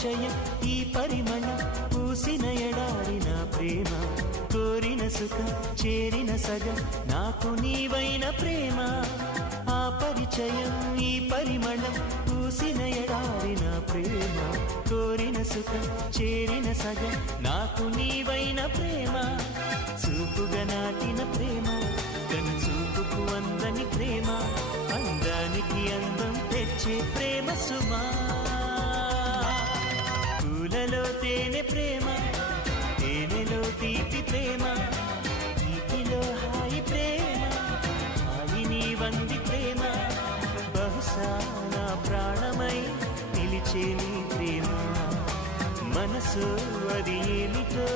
పరిచయం ఈ పరిమళం పూసిన ఎడారిన ప్రేమ కోరిన సుఖం చేరిన సగం నాకు నీవైన ప్రేమ ఆ పరిచయం ఈ పరిమళం పూసిన ఎడారిన ప్రేమ కోరిన సుఖం చేరిన సగం నాకు నీవైన ప్రేమ చూపుగా నాటిన ప్రేమ కను చూపుకు అందని ప్రేమ అందానికి అందం తెచ్చే ప్రేమ సుమా పూలలో తేనె ప్రేమ తేనెలో తీపి ప్రేమ తీపిలో హాయి ప్రేమ హాయిని వంది ప్రేమ బహుశా నా ప్రాణమై నిలిచే నీ ప్రేమ మనసు అది ఏమిటో